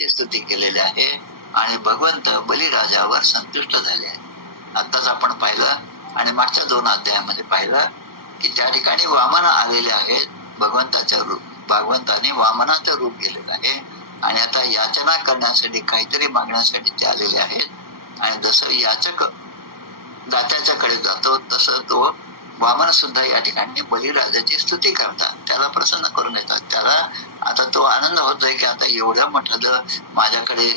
बलिराजाची स्तुती केलेली आहे आणि भगवंत बलिराजावर संतुष्ट झाले आहे. आताच आपण पाहिलं आणि मागच्या 2 अध्यायामध्ये पाहिलं की त्या ठिकाणी वामन आलेले आहेत. भगवंताने वामनाचं रूप घेतलेलं आहे आणि आता याचना करण्यासाठी, काहीतरी मागण्यासाठी ते आलेले आहेत. आणि जसं याचक दात्याच्या कडे जातो तसं तो वामन सुद्धा या ठिकाणी बलिराजाची स्तुती करतात, त्याला प्रसन्न करून येतात. त्याला आता तो आनंद होतोय की आता एवढ्या मोठं माझ्याकडे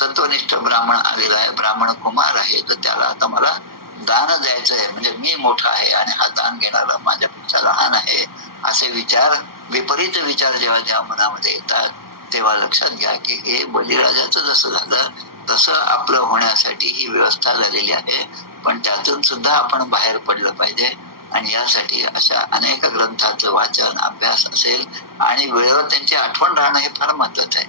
तत्वनिष्ठ ब्राह्मण आलेला आहे, ब्राह्मण कुमार आहे, तर त्याला आता मला दान द्यायचं आहे. म्हणजे मी मोठा आहे आणि हा दान घेणारा माझ्यापेक्षा लहान आहे, असे विचार, विपरीत विचार जेव्हा मनामध्ये येतात तेव्हा लक्षात घ्या की हे बलिराजाचं जसं झालं तसं आपलं होण्यासाठी ही व्यवस्था झालेली आहे. पण त्यातून सुद्धा आपण बाहेर पडलं पाहिजे आणि यासाठी अशा अनेक ग्रंथाचं वाचन, अभ्यास असेल आणि वेळेवर त्यांची आठवण राहणं हे फार महत्वाचं आहे.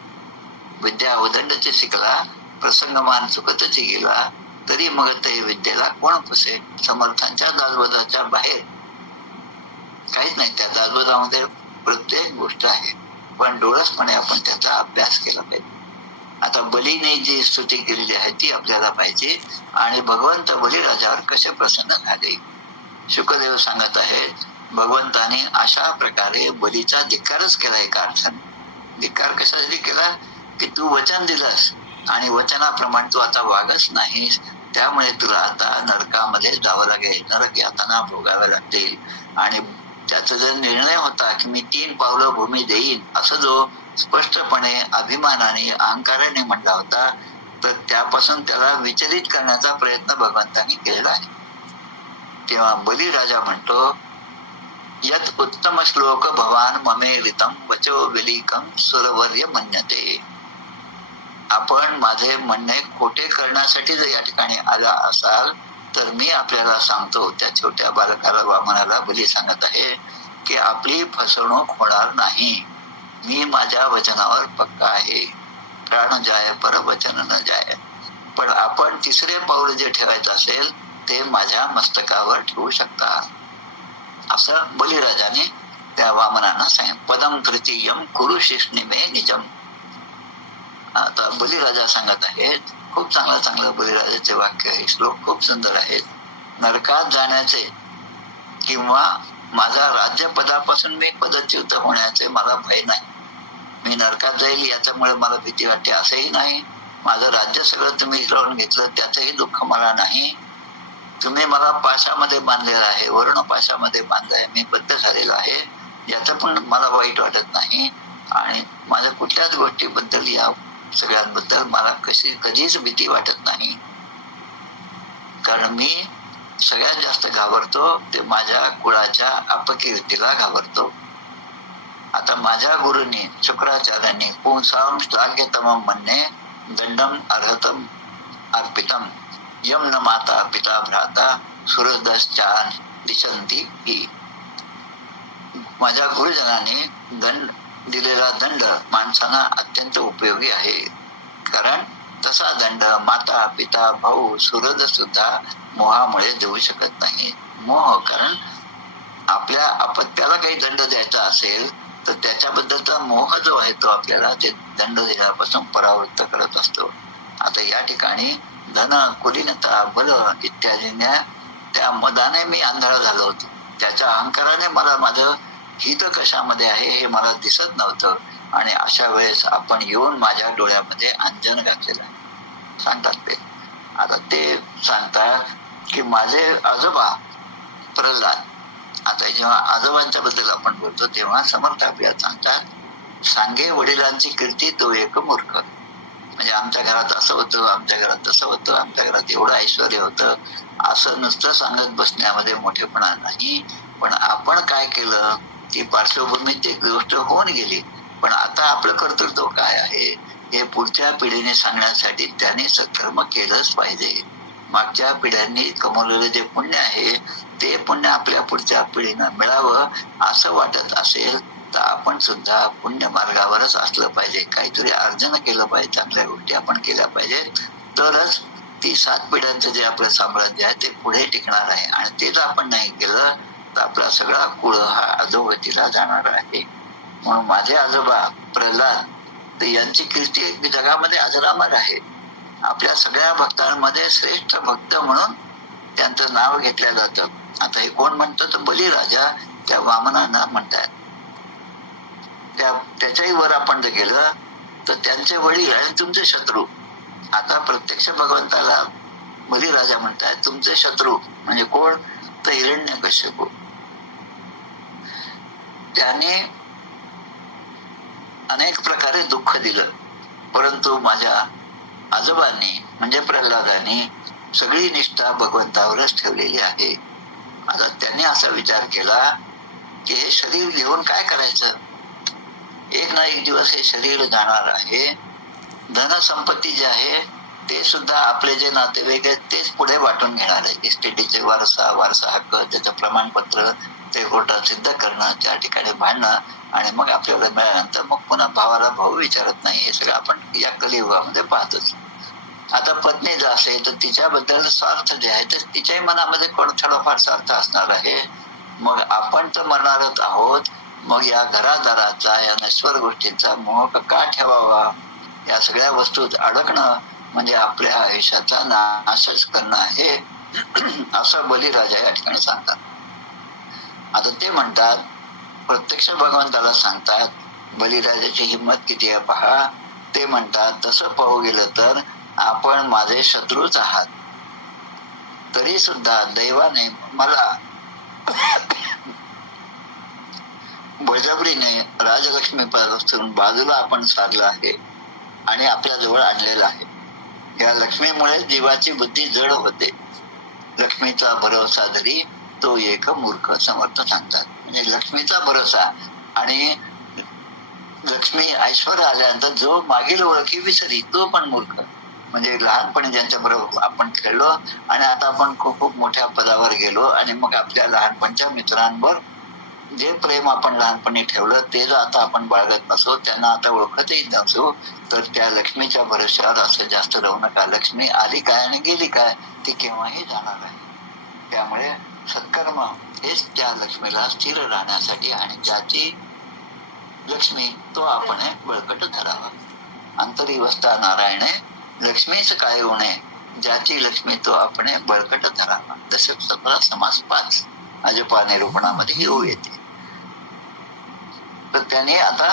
विद्या उदंडची शिकला, प्रसंगमान चुकतची गेला, तरी मग ते विद्येला कोण पुसे. समर्थांच्या दासबोधाच्या बाहेर काहीच नाही. त्या दासबोधामध्ये प्रत्येक गोष्ट आहे, पण डोळसपणे आपण त्याचा अभ्यास केला पाहिजे. आता बलीने जी स्तुती केलेली आहे ती आपल्याला पाहिजे आणि भगवंत बलिराजावर कसे प्रसन्न झाले. शुकदेव सांगत आहेत भगवंताने अशा प्रकारे बलीचा धिक्कारच केला. एका अर्थाने धिक्कार कशासाठी केला की तू वचन दिलंस आणि वचनाप्रमाणे तू आता वागच नाहीस, त्यामुळे तुला आता नरकामध्ये जावं लागेल, नरक यातना भोगाव्या लागतील. आणि त्याचा जर निर्णय होता की मी 3 पावलं भूमी देईन असं जो स्पष्टपणे अभिमानाने, अहंकाराने म्हटला होता, तर त्यापासून त्याला विचलित करण्याचा प्रयत्न भगवंतांनी केलेला आहे. तेव्हा बलिराजा म्हणतो यत उत्तम श्लोक भवान ममेरितम वचो वेलिकम सुरवर्य मन्यते. आपण माझे म्हणणे खोटे करण्यासाठी जर या ठिकाणी आला असाल तर मी आपल्याला सांगतो, त्या छोट्या बालकाला, वामनाला बली सांगत आहे की आपली फसवणूक होणार नाही. मी माझ्या वचनावर पक्का आहे. प्राण जाय पर वचन न जाय. पण आपण 3रे पाऊल जे ठेवायचं असेल ते माझ्या मस्तकावर ठेवू शकता, असं बलिराजाने त्या वामनांना सांगितलं. पदम तृतीयम कुरु शिष्णिमे निजम. आता बलिराजा सांगत आहेत, खूप चांगलं बलिराजाचे वाक्य, हे श्लोक खूप सुंदर आहेत. नरकात जाण्याचे किंवा माझा राज्यपदापासून मी पदच्युत होण्याचे मला भय नाही. मी नरकात जाईल याच्यामुळे मला भीती वाटते असंही नाही. माझं राज्य सगळं तुम्ही हिरावून घेतलं त्याचंही दुःख मला नाही. तुम्ही मला पाशामध्ये बांधलेलं आहे, वर्ण पाशामध्ये बांधलाय, मी बद्ध झालेला आहे, याचं पण मला वाईट वाटत नाही. आणि माझ्या कुठल्याच गोष्टीबद्दल, या सगळ्यांबद्दल मला कधीच भीती वाटत नाही. कारण मी सगळ्यात जास्त घाबरतो ते माझ्या कुळाच्या अपकीर्तीला घाबरतो. आता माझ्या गुरुनी, शुक्राचार्यांनी पुंसाम श्लाघ्यतमं मन्ये दंडम अर्हतम अर्पितम यम न माता पिता भ्राता सुरदश्चान दिशंती ही. माझ्या गुरुजनांनी दिलेला दंड माणसांना अत्यंत उपयोगी आहे. कारण तसा दंड माता पिता भाऊ सुरद सुद्धा मोहामुळे देऊ शकत नाही. मोह, कारण आपल्या अपत्याला काही दंड द्यायचा असेल तर त्याच्याबद्दलचा मोह जो आहे तो आपल्याला ते दंड देण्यापासून परावृत्त करत असतो. आता या ठिकाणी धन, कुलीनता, बल इत्यादींना त्या मदाने मी आंधळा झालो होतो. त्याच्या अहंकाराने मला माझं हित कशामध्ये आहे हे मला दिसत नव्हतं. आणि अशा वेळेस आपण येऊन माझ्या डोळ्यामध्ये अंजन घातलेलं आहे, सांगतात ते. आता ते सांगतात की माझे आजोबा प्रल्हाद, आता जेव्हा आजोबांच्या बद्दल आपण बोलतो तेव्हा समर्थ आपल्याला सांगतात, सांगे वडिलांची कीर्ती तो एक मूर्ख. म्हणजे आमच्या घरात असं होतं, आमच्या घरात तसं होतं, आमच्या घरात एवढं ऐश्वर होतं, असं नुसतं सांगत बसण्यामध्ये मोठेपणा नाही. पण आपण काय केलं, ती पार्श्वभूमीत एक गोष्ट होऊन गेली, पण आता आपलं कर्तृत्व काय आहे हे पुढच्या पिढीने सांगण्यासाठी त्याने सत्कर्म केलंच पाहिजे. मागच्या पिढ्यांनी कमवलेलं जे पुण्य आहे ते पुण्य आपल्या पुढच्या पिढीनं मिळावं असं वाटत असेल तर आपण सुद्धा पुण्य मार्गावरच असलं पाहिजे. काहीतरी अर्जन केलं पाहिजे, चांगल्या गोष्टी आपण केल्या पाहिजेत, तरच ती 7 पिढ्यांचं जे आपलं साम्राज्य आहे ते पुढे टिकणार आहे. आणि तेच आपण नाही केलं तर आपला सगळा कुळ हा अधोगतीला जाणार आहे. म्हणून माझे आजोबा प्रल्हाद तर यांची कीर्ती जगामध्ये अजरामर आहे. आपल्या सगळ्या भक्तांमध्ये श्रेष्ठ भक्त म्हणून त्यांचं नाव घेतलं जातं. आता हे कोण म्हणतं तर बलिराजा त्या वामनांना म्हणतात. त्याच्याही वर आपण जर गेलं तर त्यांचे वडील आणि तुमचे शत्रू. आता प्रत्यक्ष भगवंताला बलिराजा म्हणतात तुमचे शत्रू म्हणजे कोण तर हिरण्यकश्यप. त्याने अनेक प्रकारे दुःख दिलं, परंतु माझ्या आजोबांनी म्हणजे प्रल्हादांनी सगळी निष्ठा भगवंतावरच ठेवलेली आहे. आता त्यांनी असा विचार केला की हे शरीर घेऊन काय करायचं, एक ना एक दिवस हे शरीर जाणार आहे. धन संपत्ती जे आहे ते सुद्धा आपले जे नातेवाईक आहेत तेच पुढे वाटून घेणार आहे. इस्टेटीचे वारसा हक्क, त्याचं प्रमाणपत्र ते कोर्टात सिद्ध करणं, त्या ठिकाणी भांडणं आणि मग आपल्याला मिळाल्यानंतर मग पुन्हा भावाला भाऊ विचारत नाही. हे सगळं आपण या कलियुगामध्ये पाहतोच. आता पत्नी जर असेल तर तिच्याबद्दल स्वार्थ जे आहे तर तिच्याही मनामध्ये थोडाफार स्वार्थ असणार आहे. मग आपण तर मरणारच आहोत, मग या घरादाराचा या नश्वर गोष्टींचा मोह का ठेवावा, या सगळ्या वस्तूत अडकणं म्हणजे आपल्या आयुष्याचा नाशच करणं आहे असं बलिराजा या ठिकाणी सांगतात. आता ते म्हणतात प्रत्यक्ष भगवंताला सांगतात, बलिराजाची हिंमत किती आहे पहा. ते म्हणतात तसं पाहू गेलं तर आपण माझे शत्रूच आहात, तरी सुद्धा दैवाने मला बळजबरीने राजलक्ष्मीपासून बाजूला आपण सारलं आहे आणि आपल्या जवळ आणलेलं आहे. या लक्ष्मीमुळे जीवाची बुद्धी जड होते. लक्ष्मीचा भरोसा धरी तो एक मूर्ख, समर्थ सांगतात. म्हणजे लक्ष्मीचा भरोसा आणि लक्ष्मी ऐश्वर्य आल्यानंतर जो मागील ओळखी विसरी तो पण मूर्ख. म्हणजे लहानपणी ज्यांच्या बरोबर आपण खेळलो आणि आता आपण खूप खूप मोठ्या पदावर गेलो आणि मग आपल्या लहानपणच्या मित्रांवर जे प्रेम आपण लहानपणी ठेवलं ते जर आता आपण बाळगत नसो, त्यांना आता ओळखतही नसो, तर त्या लक्ष्मीच्या भरोश्यावर असं जास्त राहू नका. लक्ष्मी आली काय आणि गेली काय, ती केव्हाही जाणार आहे. त्यामुळे सत्कर्म हेच त्या लक्ष्मीला स्थिर राहण्यासाठी आणि ज्याची लक्ष्मी तो आपण बळकट धरावा. अंतरिवस्था नारायणे लक्ष्मीच काय होणे, ज्याची लक्ष्मी तो आपण बळकट धरावा. जसे सतरा समास 5 अजपा निरूपणामध्ये ही ओळ येते. तर त्याने आता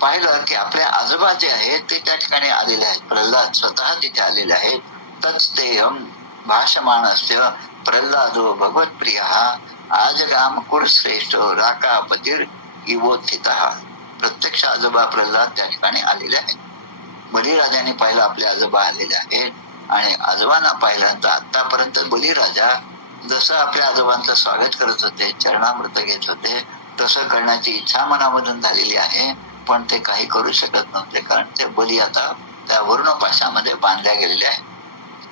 पाहिलं की आपले आजोबा जे आहेत ते त्या ठिकाणी आलेले आहेत. प्रल्हाद स्वतः तिथे आलेले आहेत. तत्स्तेहम भाषमाणस्य प्रल्हादो भगवत्प्रिय आजगाम कुरश्रेष्ठ राकापतीर इवोत्थितः. प्रत्यक्ष आजोबा प्रल्हाद त्या ठिकाणी आलेले आहेत. बलिराजाने पाहिलं आपले आजोबा आलेले आहेत आणि आजोबांना पाहिल्यानंतर आतापर्यंत बलिराजा जसं आपल्या आजोबांचं स्वागत करत होते, चरणामृत घेत होते, तसं करण्याची इच्छा मनामधून झालेली आहे, पण ते काही करू शकत नव्हते, कारण ते बली आता त्या वरुणपाशामध्ये बांधल्या गेलेले आहे.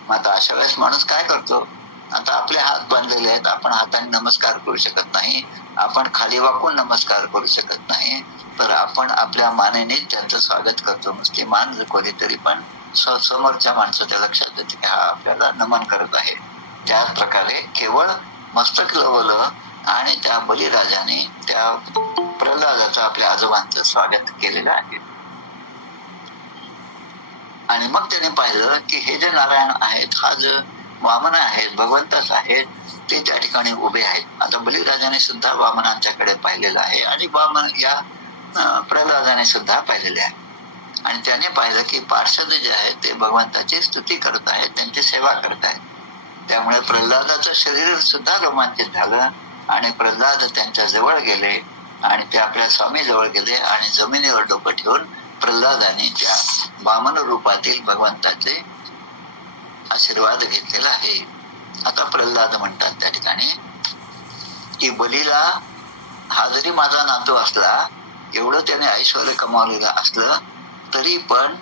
मग आता अशा वेळेस माणूस काय करतो, आता आपले हात बांधलेले आहेत, आपण हाताने नमस्कार करू शकत नाही, आपण खाली वाकून नमस्कार करू शकत नाही, तर आपण आपल्या मानेने त्यांचं स्वागत करतो. नुसती मान कोणीतरी पण समोरच्या माणसाच्या लक्षात येते की हा आपल्याला नमन करत आहे. त्याच प्रकारे केवळ मस्तक लवलं आणि त्या बलिराजाने त्या प्रल्हादाचं आपल्या आजोबांचं स्वागत केलेलं आहे. आणि मग त्याने पाहिलं की हे जे नारायण आहेत, हा जे वामन आहेत, भगवंतच आहेत, ते त्या ठिकाणी उभे आहेत. आता बलिराजाने सुद्धा वामनांच्याकडे पाहिलेलं आहे आणि वामन या प्रल्हादाने सुद्धा पाहिलेले आहे. आणि त्याने पाहिलं की पार्षद जे आहेत ते भगवंताची स्तुती करत आहेत, त्यांची सेवा करत आहेत. त्यामुळे प्रल्हादाचं शरीर सुद्धा रोमांचित झालं आणि प्रल्हाद त्यांच्या जवळ गेले आणि ते आपल्या स्वामी जवळ गेले आणि जमिनीवर डोकं ठेवून प्रल्हादाने त्या वामन रूपातील भगवंताचे आशीर्वाद घेतलेला आहे. आता प्रल्हाद म्हणतात त्या ठिकाणी की बलीला हा जरी माझा नातू असला, एवढं त्याने ऐश्वर्य कमावलेलं असलं तरी पण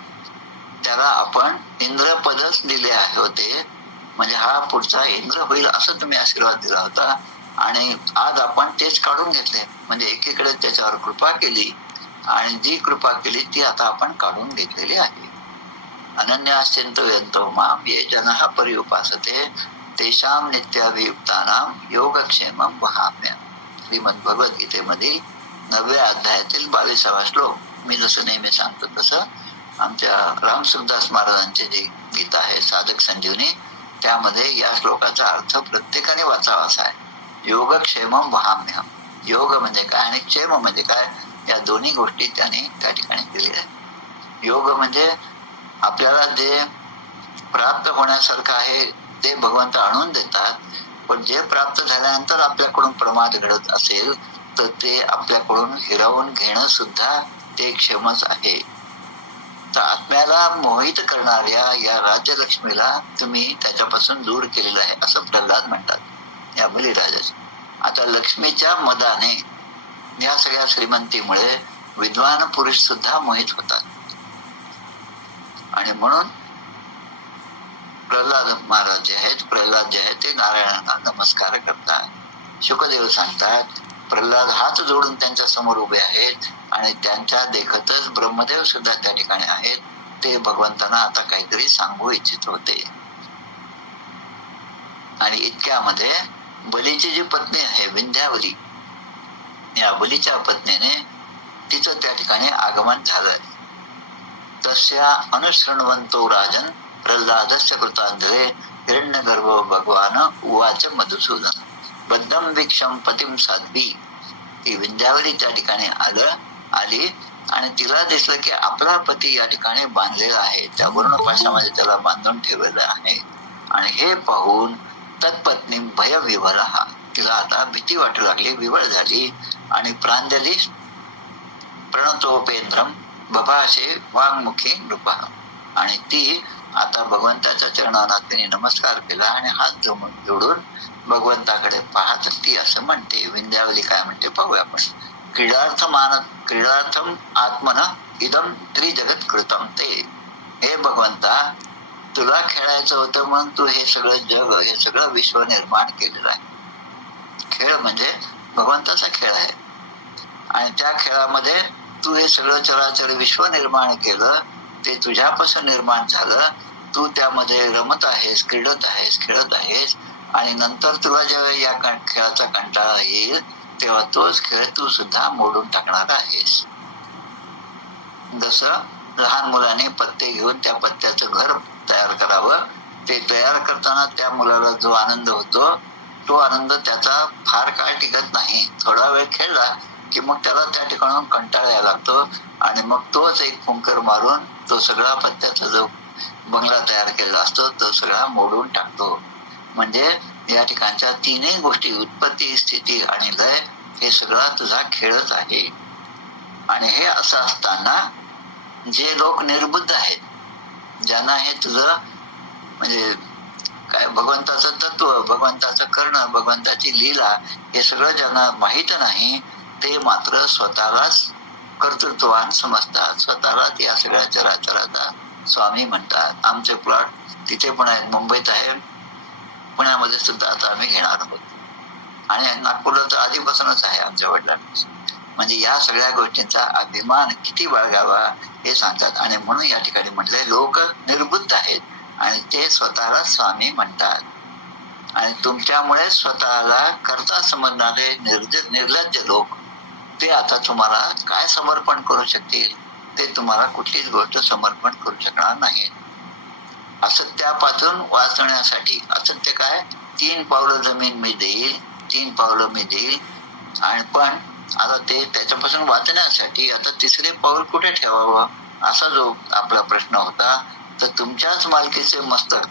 त्याला आपण इंद्रपदच दिले होते. म्हणजे हा पुढचा इंद्र होईल असं तुम्ही आशीर्वाद दिला होता आणि आज आपण तेच काढून घेतले. म्हणजे एकीकडे त्याच्यावर कृपा केली आणि जी कृपा केली ती आता आपण काढून घेतलेली आहे. अनन्याश्चिंतयन्तो मां ये जनः पर्युपासते तेषां नित्याभियुक्तानां योगक्षेमं वहाम्यहम्. श्रीमद भगवद्गीतेमधील 9व्या अध्यायातील 22वा श्लोक. मी जसं नेहमी सांगतो तसं आमच्या रामसुखदास महाराजांचे जे गीता आहे साधक संजीवनी, त्यामध्ये या श्लोकाचा अर्थ प्रत्येकाने वाचावा असा आहे. योगक्षेमम वहाम्यहम. योग म्हणजे काय आणि क्षेम म्हणजे काय, या दोन्ही गोष्टी त्याने त्या ठिकाणी दिलेल्या आहेत. योग म्हणजे आपल्याला जे प्राप्त होण्यासारखं आहे ते भगवंत आणून देतात, पण जे प्राप्त झाल्यानंतर आपल्याकडून प्रमाद घडत असेल तर ते आपल्याकडून हिरावून घेणं सुद्धा ते क्षमच आहे. तर आत्म्याला मोहित करणाऱ्या या राज्यलक्ष्मीला तुम्ही त्याच्यापासून दूर केलेलं आहे असं प्रल्हाद म्हणतात या बलिराजाचे. आता लक्ष्मीच्या मदाने या सगळ्या श्रीमंतीमुळे विद्वान पुरुष सुद्धा मोहित होतात आणि म्हणून प्रल्हाद महाराज जे आहेत, प्रल्हाद जे आहेत ते नारायणाला नमस्कार करतात. शुकदेव सांगतात प्रल्हाद हात जोडून त्यांच्या समोर उभे आहेत आणि त्यांच्या देखतच ब्रह्मदेव सुद्धा त्या ठिकाणी आहेत. ते भगवंतांना आता काहीतरी सांगू इच्छित होते. आणि इतक्यामध्ये बलीची जी पत्नी आहे विंध्यावली, या बलीच्या पत्नीने तिचं त्या ठिकाणी आगमन झालंय. तस्या अनुसृण्वन्तो राजन प्रल्हादस्य कृतांधळे हिरण्यगर्भ भगवान उवाच मधुसूदन बद्धम वीक्षम पतिम साध्वी. ही विंध्यावली त्या ठिकाणी आली आणि तिला दिसलं की आपला पती या ठिकाणी बांधलेला आहे, त्या वरुणपाशामध्ये त्याला बांधून ठेवलेलं आहे. आणि हे पाहून तत्पत्नी भयविभरा, तिला आता भीती वाटू लागली, विवळ झाली. आणि प्रांजली प्रणतोपेंद्रम बभाषे वाङ्मुखी नृपः. आणि ती आता भगवंताच्या चरणांना तिने नमस्कार केला आणि हात जोडून भगवंताकडे पाहत ती असं म्हणते. विंध्यावली काय म्हणते पाहूया आपण. क्रीडार्थम आत्मन इदम त्रिजगत कृतम ते. हे भगवंता, तुला खेळायचं होतं म्हणून तू हे सगळं जग, हे सगळं विश्व निर्माण केलेलं आहे. खेळ म्हणजे भगवंताचा खेळ आहे आणि त्या खेळामध्ये तू हे सगळं चराचर विश्व निर्माण केलं, ते तुझ्यापासून निर्माण झालं. तू त्यामध्ये रमत आहेस, क्रीडत आहेस, खेळत आहेस आणि नंतर तुला जेव्हा या खेळाचा कंटाळा येईल तेव्हा तोच खेळ तू सुद्धा मोडून टाकणार आहेस. जसं लहान मुलाने पत्ते घेऊन त्या पत्त्याचं घर तयार करावं, ते तयार करताना त्या मुलाला जो आनंद होतो तो आनंद त्याचा फार काळ टिकत नाही. थोडा वेळ खेळला की मग त्याला त्या ठिकाणून कंटाळा यायला लागतो आणि मग तोच एक फुंकर मारून तो सगळा पत्त्याचा जो बंगला तयार केलेला असतो तो सगळा मोडून टाकतो. म्हणजे या ठिकाणच्या तीनही गोष्टी, उत्पत्ती, स्थिती आणि लय, हे सगळा तुझा खेळच आहे. आणि हे असं असताना जे लोक निर्बुद्ध आहेत, ज्यांना हे तुझं म्हणजे काय भगवंताचं तत्व, भगवंताचं कर्ण, भगवंताची लीला हे सगळं ज्यांना माहित नाही, ते मात्र स्वतःलाच कर्तृत्ववान समजतात, स्वतःलाच या सगळ्या चराचराचा स्वामी म्हणतात. आमचे प्लॉट तिथे पण आहेत, मुंबईत आहे, पुण्यामध्ये सुद्धा आता आम्ही घेणार आहोत आणि नागपूरला तर आधीपासूनच आहे आमच्या वडिलांपासून. म्हणजे या सगळ्या गोष्टींचा अभिमान किती बाळगावा हे सांगतात. आणि म्हणून या ठिकाणी म्हटलंय लोक निर्बुद्ध आहेत आणि ते स्वतःला स्वामी म्हणतात. आणि तुमच्यामुळे स्वतःला करता समजणारे निर्लज्ज लोक, ते आता तुम्हाला काय समर्पण करू शकतील? ते तुम्हाला कुठलीच गोष्ट समर्पण करू शकणार नाहीत. असत्यापासून वाचण्यासाठी, असत्य काय, 3 पावलं जमीन मी देईल, 3 पावलं मी देईल, आणि पण आता ते त्याच्यापासून वाचण्यासाठी आता 3रे पाऊल कुठे ठेवावं असा जो आपला प्रश्न होता, तर तुमच्याच मालकीचे मस्तक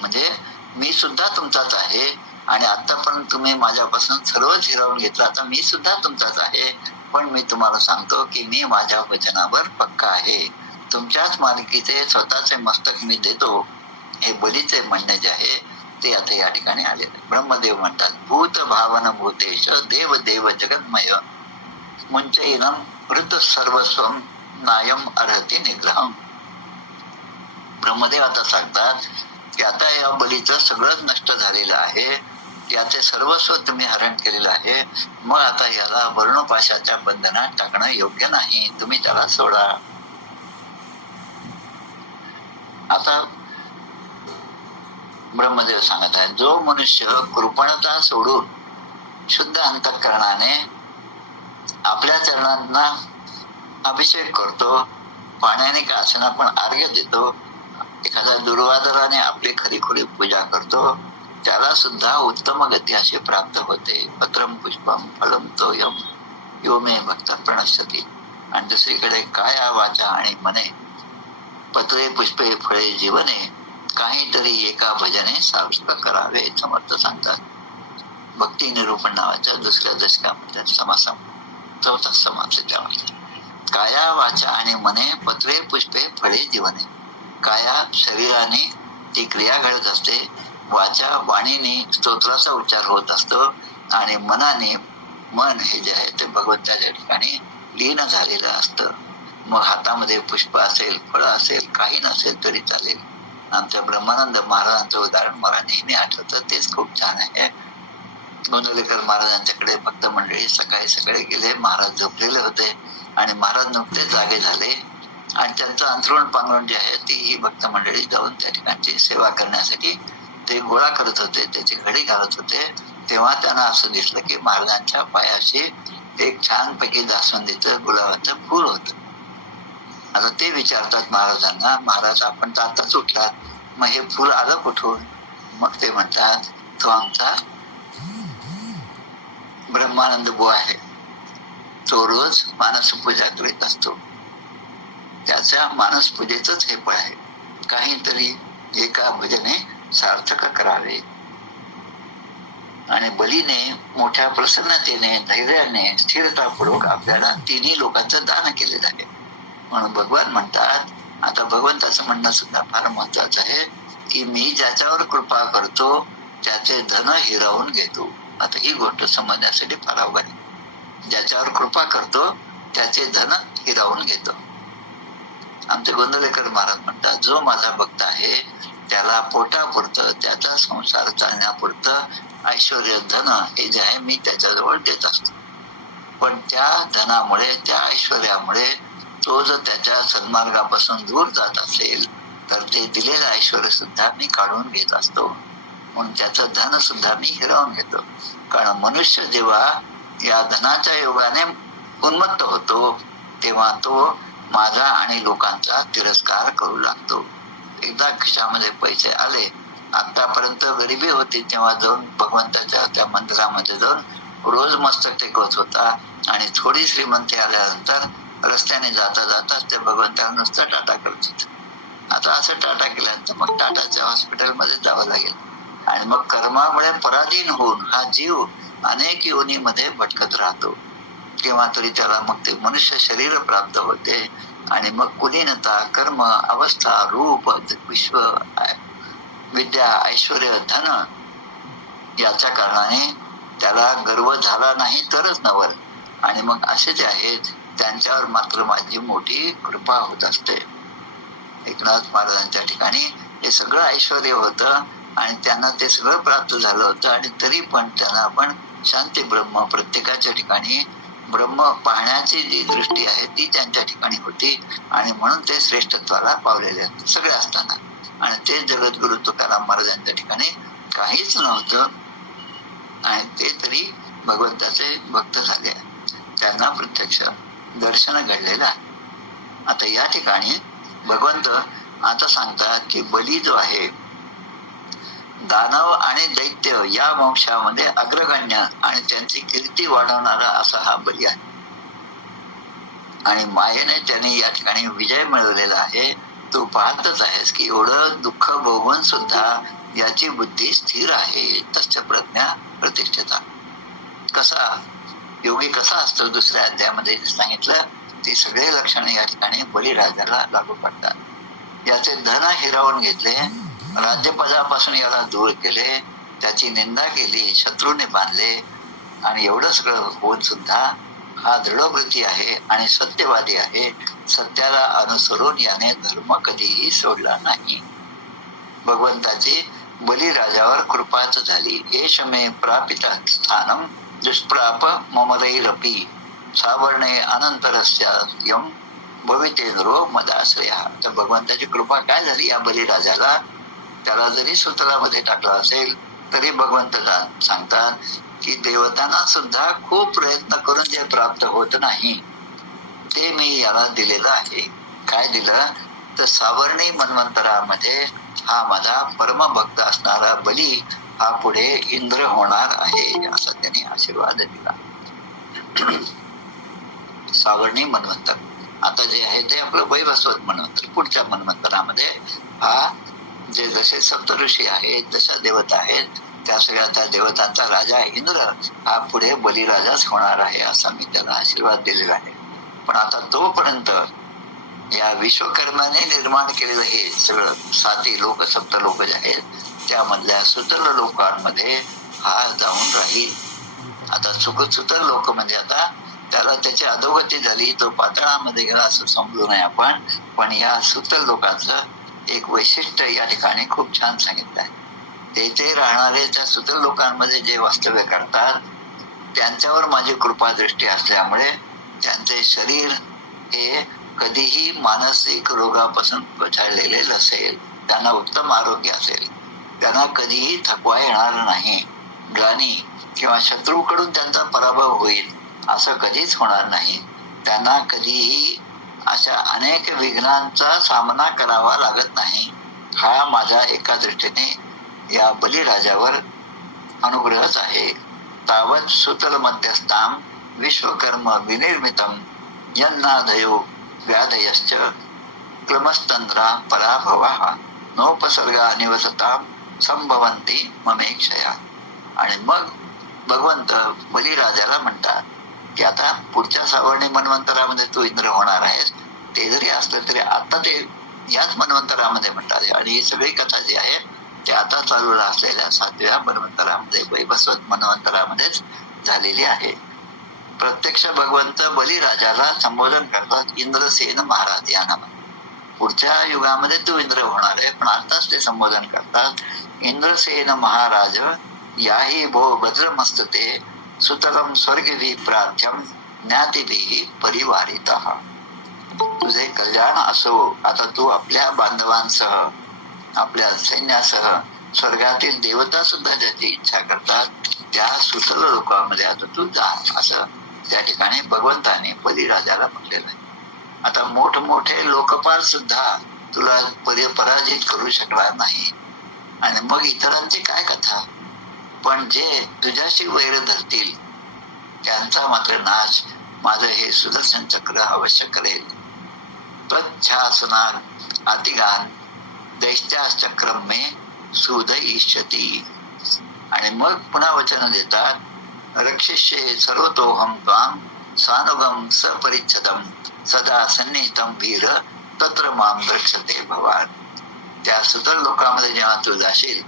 म्हणजे मी सुद्धा तुमचाच आहे आणि आतापर्यंत तुम्ही माझ्यापासून सर्वच हिरावून घेतलं, आता मी सुद्धा तुमचाच आहे. पण मी तुम्हाला सांगतो की मी माझ्या वचनावर पक्का आहे. तुमच्याच मालकीचे स्वतःचे मस्तक मी देतो. हे बलीचे म्हणणे जे आहे ते आता या ठिकाणी आले. ब्रह्मदेव म्हणतात भूत भावन भूतेश देव देव जगन्मय मुंचैनम वृत सर्वस्वम नायम अर्हति निग्रहम. ब्रह्मदेव आता सांगतात की आता या बलीचं सगळंच नष्ट झालेलं आहे, याचे सर्वस्व तुम्ही हरण केलेलं आहे, मग आता याला वर्णोपाशाच्या बंधनात टाकणं योग्य नाही, तुम्ही त्याला सोडा. आता ब्रह्मदेव सांगत आहे जो मनुष्य कृपणता सोडून शुद्ध अंतःकरणाने आपल्या चरणांना अभिषेक करतो, पाण्याने का असेना पण अर्घ्य देतो, एखाद्या दुर्वादराने आपली खरीखुरी पूजा करतो, त्याला सुद्धा उत्तम गती अशी प्राप्त होते. पत्रम पुष्पम फलम तोयम यो मे भक्त प्रणश्यती. आणि दुसरीकडे काया वाचा आणि मने पत्रे पुष्पे फळे जीवने काहीतरी एका भजने सार्थक करावे समर्थ सांगतात. भक्ती निरूपण नावाच्या दुसऱ्या दशकामध्ये समासा चौथा समास त्यामध्ये काया वाचा आणि मने पत्रे पुष्पे फळे जीवने. काया शरीराने ती क्रिया घडत असते, वाचा वाणीने स्तोत्राचा उच्चार होत असतो, आणि मनाने मन हे जे आहे ते भगवंताच्या ठिकाणी लीन झालेलं असतं. मग हातामध्ये पुष्प असेल, फळ असेल, काही नसेल तरी चालेल. आमच्या ब्रह्मानंद महाराजांचं उदाहरण मला नेहमी आठवतं, तेच खूप छान आहे. गोंदवलेकर महाराजांच्याकडे भक्त मंडळी सकाळी सकाळी गेले. महाराज झोपलेले होते आणि महाराज नुकतेच जागे झाले, आणि त्यांचं अंथरुण पांघरुण जे आहे ती ही भक्त मंडळी जाऊन त्या ठिकाणची सेवा करण्यासाठी ते गोळा करत होते, त्याची घडी घालत होते. तेव्हा त्यांना असं दिसलं की महाराजांच्या पायाशी एक छानपैकी जास्वंदीचं गुलाबाचं फूल होतं. आता ते विचारतात महाराजांना, महाराज आपण तर आताच उठलात, मग हे फूल आलं कुठून? मग ते म्हणतात, तो आमचा ब्रह्मानंद बुवा आहे, तो रोज मानस पूजा करीत असतो, त्याच्या मानस पूजेच हे फळ आहे. काहीतरी एका भजने सार्थक करावे. आणि बलीने मोठ्या प्रसन्नतेने, धैर्याने, स्थिरतापूर्वक आपल्याला तिन्ही लोकांचं दान केलेलं आहे. म्हणून भगवान म्हणतात, आता भगवंताचं म्हणणं सुद्धा फार महत्वाचं आहे की मी ज्याच्यावर कृपा करतो त्याचे धन हिरावून घेतो. आता ही गोष्ट समजण्यासाठी फार अवघड आहे. ज्याच्यावर कृपा करतो त्याचे धन हिरावून घेतो. आमचे गोंदवलेकर महाराज म्हणतात, जो माझा भक्त आहे त्याला पोटापुरतं, त्याचा संसार चालण्यापुरतं ऐश्वर्य धन हे जे आहे मी त्याच्याजवळ देत असतो. पण त्या धनामुळे, त्या ऐश्वर्यामुळे तो जर त्याच्या सन्मार्गापासून दूर जात असेल तर ते दिलेलं ऐश्वर्य सुद्धा मी काढून घेत असतो. म्हणून त्याचं धन सुद्धा मी हिरावून घेतो. कारण मनुष्य जेव्हा या धनाच्या योगाने उन्मत्त होतो तेव्हा तो माझा आणि लोकांचा तिरस्कार करू लागतो. एकदा खिशामध्ये पैसे आले, आतापर्यंत गरिबी होती तेव्हा जाऊन भगवंताच्या त्या मंदिरामध्ये जाऊन रोज मस्तक टेकवत होता, आणि थोडी श्रीमंती आल्यानंतर रस्त्याने जाता जाता ते भगवंताला नुसतं टाटा करत होते. आता असं टाटा केल्यानंतर मग टाटाच्या हॉस्पिटलमध्ये जावं लागेल, आणि मग कर्मामुळे पराधीन होऊन हा जीव अनेक योनीमध्ये भटकत राहतो. किंवा तरी त्याला मग ते मनुष्य शरीर प्राप्त होते, आणि मग कुलीनता, कर्म, अवस्था, रूप, विश्व, विद्या, ऐश्वर्य, धन याच्या कारणाने त्याला गर्व झाला नाही तरच नवल. आणि मग असे जे आहेत त्यांच्यावर मात्र माझी मोठी कृपा होत असते. एकनाथ महाराजांच्या ठिकाणी हे सगळं ऐश्वर्य होतं आणि त्यांना ते सगळं प्राप्त झालं होतं, आणि तरी पण त्यांना पण शांती ब्रह्म, प्रत्येकाच्या ठिकाणी ब्रह्म पाहण्याची जी दृष्टी आहे ती त्यांच्या ठिकाणी होती, आणि म्हणून ते श्रेष्ठत्वाला पावलेले सगळे असताना. आणि ते जगद्गुरु तुकाराम महाराजांच्या ठिकाणी काहीच नव्हतं, आणि ते तरी भगवंताचे भक्त झाले, त्यांना प्रत्यक्ष दर्शन घडलेलं आहे. आता या ठिकाणी भगवंत आता सांगतात की बली जो आहे दानव आणि दैत्य या वंशामध्ये अग्रगण्य आणि त्यांची कीर्ती वाढवणारा असा हा बली आहे, आणि मायेने त्याने या ठिकाणी विजय मिळवलेला आहे. तू पाहतच आहेस की एवढं दुःख भोगून सुद्धा याची बुद्धी स्थिर आहे. तस्य प्रज्ञा प्रतिष्ठिता. कसा योगी कसा असतो दुसऱ्या अध्यायामध्ये सांगितलं, ती सगळे लक्षणे या ठिकाणी बलिराजाला लागू पडतात. याचे धन हिरावून घेतले, राज्यपदापासून याला दूर केले, त्याची निंदा केली, शत्रूने बांधले, आणि एवढं सगळं होऊन सुद्धा हा दृढव्रती आहे आणि सत्यवादी आहे. सत्याला अनुसरून याने धर्म कधीही सोडला नाही. भगवंताची बलिराजावर कृपाच झाली. एष मे प्रापिता स्थानम दुष्प्राप ममलैरपी सावर्णे अनंतरस्य यम भवितेंद्रो मदाश्रया. तर भगवंताची कृपा काय झाली या बलिराजाला, त्याला जरी सूत्रामध्ये टाकला असेल तरी भगवंत सांगतात की देवतांना सुद्धा खूप प्रयत्न करून जे प्राप्त होत नाही ते मी याला दिलेलं आहे. काय दिलं तर सावर्णी मन्वंतरामध्ये हा माझा परमभक्त असणारा बली हा पुढे इंद्र होणार आहे असा त्यांनी आशीर्वाद दिला. सावर्णी मन्वंतर आता जे आहे ते आपलं वैवस्वत मन्वंतर. पुढच्या मन्वंतरामध्ये हा जे जसे सप्तऋषी आहेत, जशा देवता आहेत, त्या सगळ्या त्या देवतांचा राजा इंद्र हा पुढे बलिराजाच होणार आहे असा मी त्याला आशीर्वाद दिलेला आहे. पण आता तोपर्यंत या विश्वकर्माने निर्माण केलेलं हे सगळं 7 लोक 7 लोक जे आहेत त्यामधल्या सुतर लोकांमध्ये हा जाऊन राहील. आता सुतर लोक म्हणजे आता त्याला त्याची अधोगती झाली, तो पाताळामध्ये गेला असं समजू नये आपण. पण या सुतर लोकांचं एक वैशिष्ट्य या ठिकाणी खूप छान सांगितलं आहे. तेथे राहणारे त्या सुतर लोकांमध्ये जे वास्तव्य करतात त्यांच्यावर माझी कृपा दृष्टी असल्यामुळे त्यांचे शरीर हे कधीही मानसिक रोगापासून बचावलेले नसेल. त्यांना उत्तम आरोग्य असेल. त्यांना कधीही थकवा येणार नाही. ग्लानी किंवा शत्रूकडून त्यांचा पराभव होईल असं कधीच होणार नाही. त्यांना कधीही अशा अनेक विघ्नांचा सामना करावा लागत नाही. हा माझ्या एका दृष्टीने या बलिराजावर अनुग्रहच आहे. तावत सुतल मध्यस्थाम विश्वकर्म विनिर्मितम यन्नाधयो व्याधयश्च क्लमस्तंद्रा पराभवाः नोपसर्गा निवसताम संभवंती ममेक्षया. आणि मग भगवंत बलिराजाला म्हणतात की आता पुढच्या सावर्णी मन्वंतरामध्ये तू इंद्र होणार आहेस. ते जरी असलं तरी आता ते याच मन्वंतरामध्ये म्हणतात. आणि ही सगळी कथा जी आहे ते आता चालू असलेल्या 7व्या मन्वंतरामध्ये वैवस्वत मन्वंतरामध्येच झालेली आहे. प्रत्यक्ष भगवंत बलिराजाला संबोधन करतात इंद्रसेन महाराज या नावाने. पुढच्या युगामध्ये तू इंद्र होणार आहे पण आताच ते संबोधन करतात इंद्रसेन महाराज याही भो भद्रमस्तते सुतरम स्वर्गवी प्रार्थ्यम ज्ञातिभिः परिवारितः. तुझे कल्याण असो. आता तू आपल्या बांधवांसह आपल्या सैन्यासह स्वर्गातील देवता सुद्धा ज्याची इच्छा करतात त्या सुतर लोकांमध्ये आता तू जा असं त्या ठिकाणी भगवंताने बलिराजाला म्हटलेलं आहे. आता मोठमोठे लोकपाल सुद्धा तुला पराजित करू शकणार नाही. आणि मग इतरांची काय कथा. पण जे तुझ्याशी वैर धरतील त्यांचा मात्र नाश माझं हे सुदर्शन चक्र अवश्य करेल. त्वच्छासना अतिगान दैत्याश्चक्रम मे सुदयिष्यति. आणि मग पुन्हा वचन देतात रक्षिष्ये सर्वतोहम त्वाम सानुगम सपरिच्छदम सदा सन्निहितम वीर तत्र माम रक्षते भवान. त्या सुतर लोकांमध्ये जेव्हा तू जाशील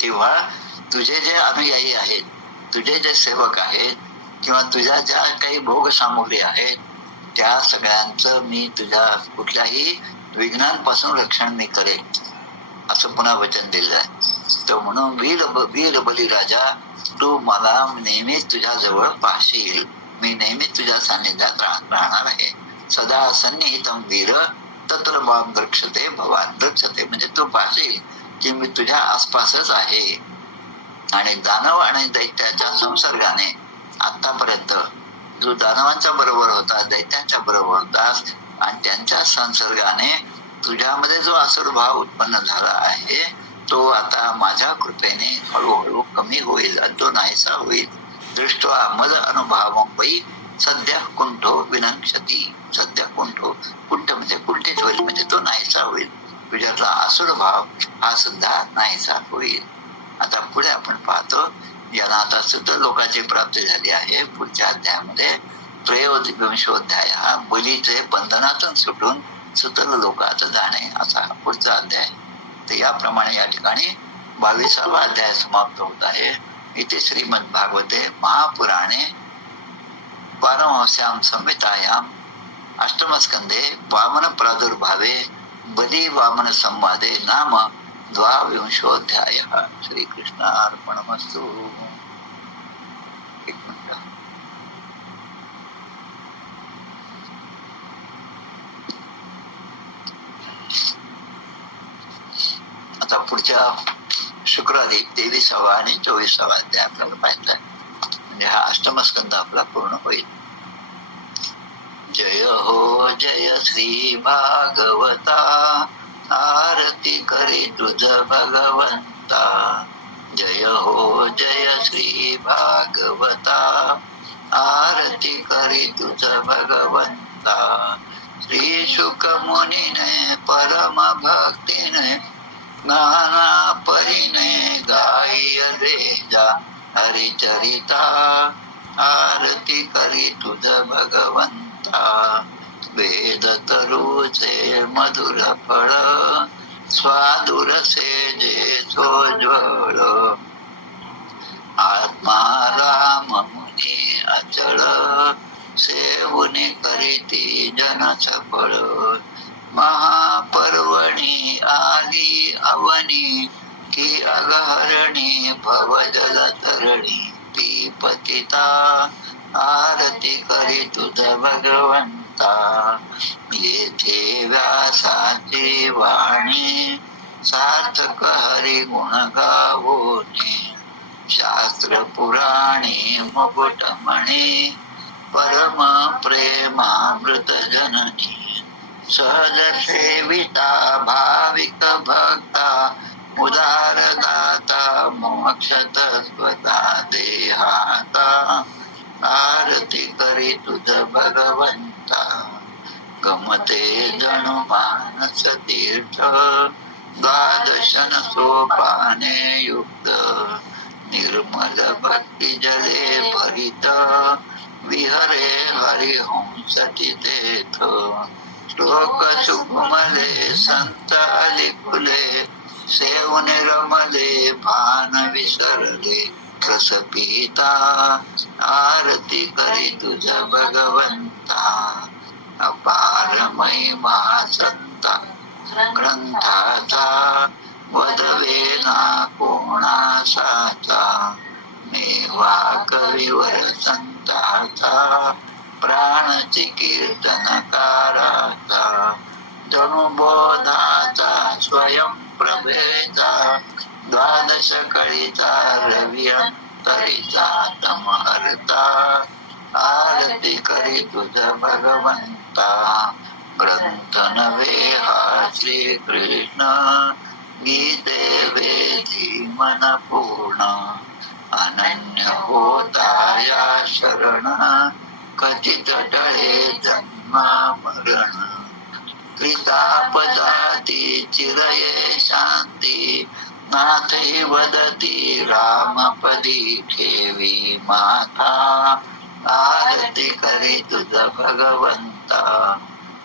तेव्हा तुझे जे अनुयायी आहेत, तुझे जे सेवक आहेत किंवा तुझ्या ज्या काही भोग सामुग्री आहेत त्या सगळ्यांचं मी तुझ्या कुठल्याही विघ्नांपासून रक्षण मी करेन असं पुन्हा वचन दिलं आहे. तर म्हणून वीर बलिराजा तू मला नेहमीच तुझ्या जवळ पाहशील. मी नेहमीच तुझ्या सान्निध्यात राहणार आहे. सदा सन्निहितम वीर तत्र माम रक्षते भवान. रक्षते म्हणजे तू पाहशील की मी तुझ्या आसपासच आहे. आणि दानव आणि दैत्याच्या संसर्गाने आतापर्यंत जो दानवांच्या बरोबर होता, दैत्यांच्या बरोबर होतास आणि त्यांच्या संसर्गाने तुझ्यामध्ये जो असुरभाव उत्पन्न झाला आहे तो आता माझ्या कृपेने हळूहळू कमी होईल आणि तो नाहीसा होईल. दृष्ट्वा मद अनुभावं वै सध्या कुंठो विनंक्षती. सध्या कुंठो कुंठ म्हणजे कुंठित होईल म्हणजे तो नाहीसा होईल. तुझ्यातला असुरभाव हा सुद्धा नाहीसा होईल. आता पुढे आपण पाहतो यांना आता सुतर लोकांची प्राप्ती झाली आहे. पुढच्या अध्यायामध्ये 23 हा बलीचे बंधनातून सुटून सुतर लोकात जाणे असा पुढचा अध्याय. तर याप्रमाणे या ठिकाणी 22वा अध्याय समाप्त होत आहे. इथे श्रीमद भागवते महापुराणे पारमहंस्यां संहितायां अष्टमस्कंदे वामन प्रादुर्भावे बली वामन संवादे नाम 22 श्रीकृष्णार्पणमस्तु. एक मिनिट. आता पुढच्या शुक्रवारी 23वा आणि 24वा अध्याय आपल्याला पाहायचा आहे. म्हणजे हा अष्टमस्कंद आपला पूर्ण होईल. जय हो जय श्री भागवता, आरती करी तुझ भगवंता. जय हो जय श्री भागवता, आरती करी तुझ भगवंता. श्री शुक मुनीने परम भक्तीने, ज्ञाना परीने गाई रे जा हरिचरिता. आरती करी तुझ भगवंता. वेद तरुचे मधुर फळ, स्वादुर से जे सोज्वळ. आत्मा राम मुनी अचळ, सेवुनी करीती जन सफळ. महापर्वणी आली अवनी, की अगहरणी भवजल तरणी. ती पतिता आरती करी तुझ भगवंता. येथे व्यासाची वाणी, सार्थक हरी गुण गावोनी. शास्त्र पुराणी मुकुटमणी, परम प्रेमामृत जननी. सहज सेविता भाविक भक्ता, उदार दाता मोक्ष तत्वता देहाता. आरती करी तुझ भगवंता. गमते जणु मानस तीर्थ, द्वादशन सोपाने युक्त. निर्मल भक्ती जले भरित, विहरे हरिहंस तिथेथ. श्लोक सुकुमले संत अलिकुले, सेवून रमले भान विसरले. रस पिता आरती करी तुझ भगवंता. अपार महिमा संता ग्रंथाचा, वदवे ना कोणासाचा. मेवा कविवर संताचा, प्राणची कीर्तनकाराचा. जणू बोधाचा स्वयं प्रभेचा, द्वादश कळीचा रवी अंतरीचा तमहर्ता. आरती करी तुझ भगवंता. ग्रंथ नव्हे हा श्री कृष्ण, गीते वेदी मन पूर्ण. अनन्य होता या शरण, कथित टळे जन्मा मरण. त्रितापदाती चिरये शांती, नाथी वदती रामपदी ठेवी माथा. आरती करी तुझ भगवंता.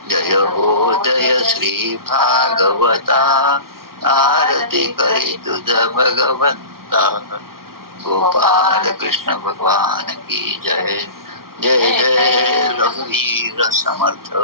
जय हो जय श्री भागवता, आरती करी तुझ भगवंता. गोपाल कृष्ण भगवान की जय. जय जय रघुवीर समर्थ.